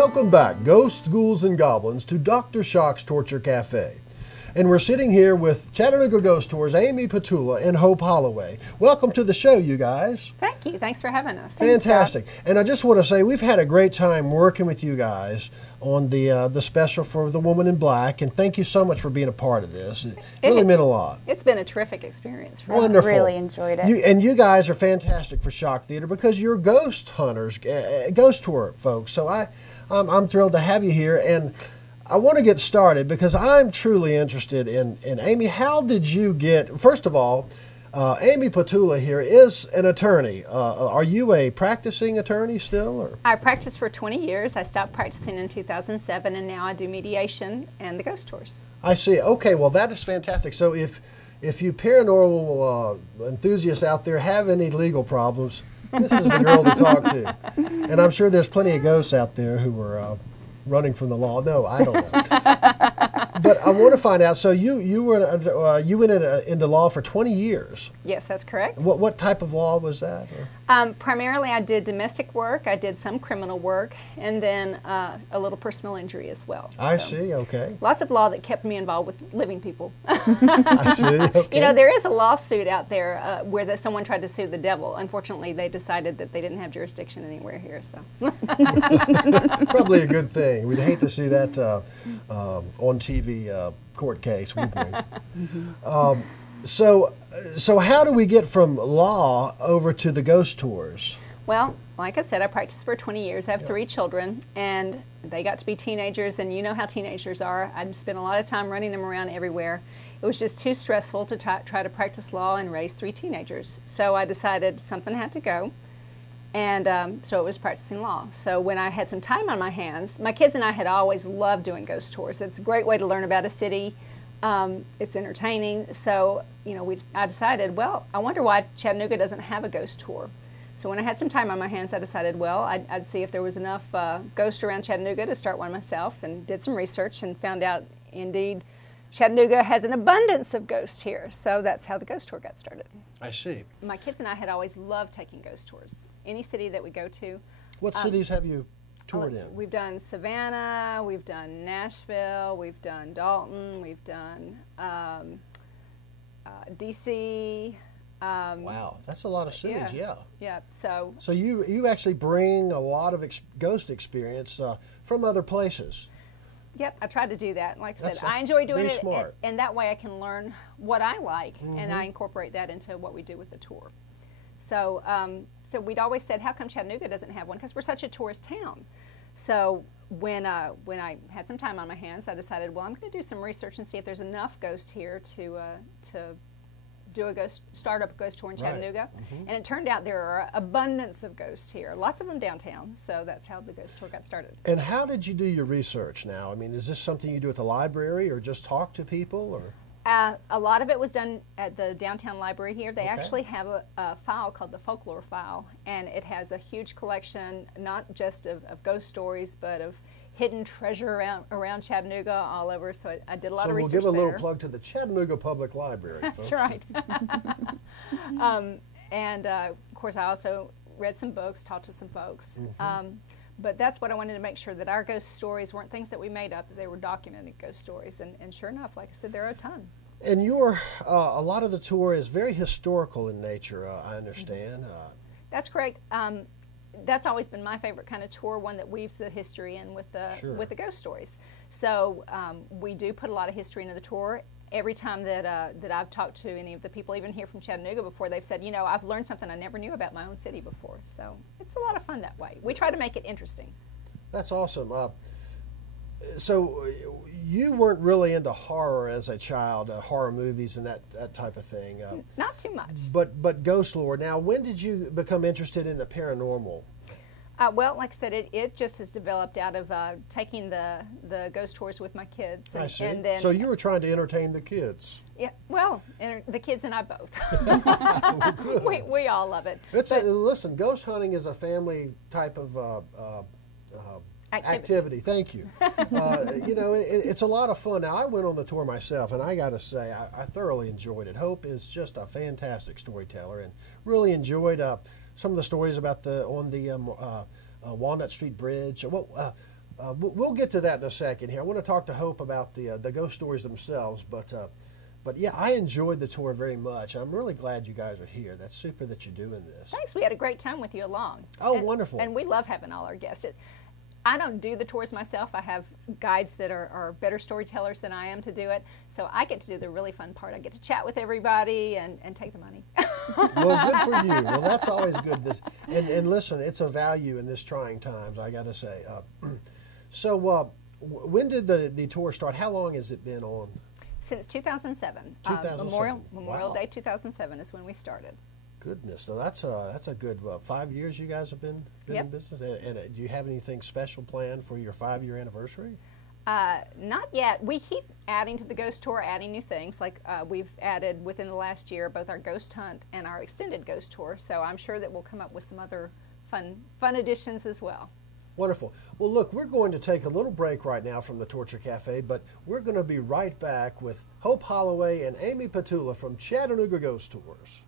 Welcome back, ghosts, ghouls, and goblins, to Dr. Shock's Torture Cafe. And we're sitting here with Chattanooga Ghost Tours, Amy Petula and Hope Holloway. Welcome to the show, you guys. Thank you. Thanks for having us. Fantastic. And I just want to say we've had a great time working with you guys on the special for The Woman in Black, and thank you so much for being a part of this. It really meant a lot. It's been a terrific experience for us. Wonderful. I really enjoyed it. And you guys are fantastic for Shock Theater because you're ghost hunters, ghost tour folks. So I'm thrilled to have you here, and I want to get started because I'm truly interested in Amy. How did you get, first of all, Amy Petula here is an attorney. Are you a practicing attorney still? Or? I practiced for 20 years. I stopped practicing in 2007, and now I do mediation and the ghost tours. I see. Okay, well, that is fantastic. So if you paranormal enthusiasts out there have any legal problems, this is the girl to talk to. And I'm sure there's plenty of ghosts out there who are running from the law. No, I don't know. But I want to find out. So you went into law for 20 years. Yes, that's correct. What type of law was that? Primarily, I did domestic work. I did some criminal work, and then a little personal injury as well. I see. Okay. Lots of law that kept me involved with living people. I see. Okay. You know, there is a lawsuit out there where someone tried to sue the devil. Unfortunately, they decided that they didn't have jurisdiction anywhere here. So probably a good thing. We'd hate to see that on TV court case, wouldn't we? So how do we get from law over to the ghost tours? Well, like I said, I practiced for 20 years. I have 3 children, and they got to be teenagers, and you know how teenagers are. I spent a lot of time running them around everywhere. It was just too stressful to try to practice law and raise 3 teenagers. So I decided something had to go, and so it was practicing law. So when I had some time on my hands, my kids and I had always loved doing ghost tours. It's a great way to learn about a city. It's entertaining. So, you know, I decided, well, I wonder why Chattanooga doesn't have a ghost tour. So when I had some time on my hands, I decided, well, I'd see if there was enough ghosts around Chattanooga to start one myself, and did some research and found out, indeed, Chattanooga has an abundance of ghosts here. So that's how the ghost tour got started. I see. My kids and I had always loved taking ghost tours. Any city that we go to. What cities have you toured in? We've done Savannah, we've done Nashville, we've done Dalton, we've done DC. Wow, that's a lot of cities, yeah. Yeah, so you actually bring a lot of ghost experience from other places. Yep, I try to do that. Like I said, I enjoy doing it, smart. And that way I can learn what I like, and I incorporate that into what we do with the tour. So, so we'd always said, how come Chattanooga doesn't have one? Because we're such a tourist town. So when I had some time on my hands, I decided, well, I'm going to do some research and see if there's enough ghosts here to start up a ghost tour in Chattanooga. Right. And it turned out there are abundance of ghosts here, lots of them downtown. So that's how the ghost tour got started. And how did you do your research now? I mean, is this something you do at the library or just talk to people? Or? A lot of it was done at the downtown library here. They actually have a file called the Folklore File, and it has a huge collection, not just of ghost stories, but of hidden treasure around Chattanooga all over. So I did a lot of research there. So we'll give a little plug to the Chattanooga Public Library, folks. That's right. And of course, I also read some books, talked to some folks. But that's what I wanted to make sure, that our ghost stories weren't things that we made up, that they were documented ghost stories. And sure enough, like I said, there are a ton. And a lot of the tour is very historical in nature, I understand. That's correct. That's always been my favorite kind of tour, one that weaves the history in with the ghost stories. So we do put a lot of history into the tour. Every time that I've talked to any of the people, even here from Chattanooga before, they've said, you know, I've learned something I never knew about my own city before. So it's a lot of fun that way. We try to make it interesting. That's awesome. So you weren't really into horror as a child, horror movies and that type of thing. Not too much. But ghost lore. Now, when did you become interested in the paranormal? Well, like I said, it just has developed out of taking the ghost tours with my kids. I see. And then, so you were trying to entertain the kids. Yeah, well, the kids and I both. we all love it. Listen, ghost hunting is a family type of activity. Thank you. You know, it's a lot of fun. Now, I went on the tour myself, and I got to say, I thoroughly enjoyed it. Hope is just a fantastic storyteller, and really enjoyed some of the stories about on the Walnut Street Bridge. Well, We'll get to that in a second here. I want to talk to Hope about the ghost stories themselves, but yeah, I enjoyed the tour very much. I'm really glad you guys are here. That's super that you're doing this. Thanks. We had a great time with you along. Oh, wonderful. And we love having all our guests. I don't do the tours myself. I have guides that are better storytellers than I am to do it. So I get to do the really fun part. I get to chat with everybody and take the money. Well, good for you. Well, that's always good. And listen, it's a value in this trying times, I got to say. So when did the tour start? How long has it been on? Since 2007. 2007. Memorial Wow. Day 2007 is when we started. Goodness, so that's a good 5 years you guys have been Yep. in business. And do you have anything special planned for your 5-year anniversary? Not yet. We keep adding to the ghost tour, adding new things. Like we've added within the last year both our ghost hunt and our extended ghost tour. So I'm sure that we'll come up with some other fun additions as well. Wonderful. Well, look, we're going to take a little break right now from the Torture Cafe, but we're going to be right back with Hope Holloway and Amy Petula from Chattanooga Ghost Tours.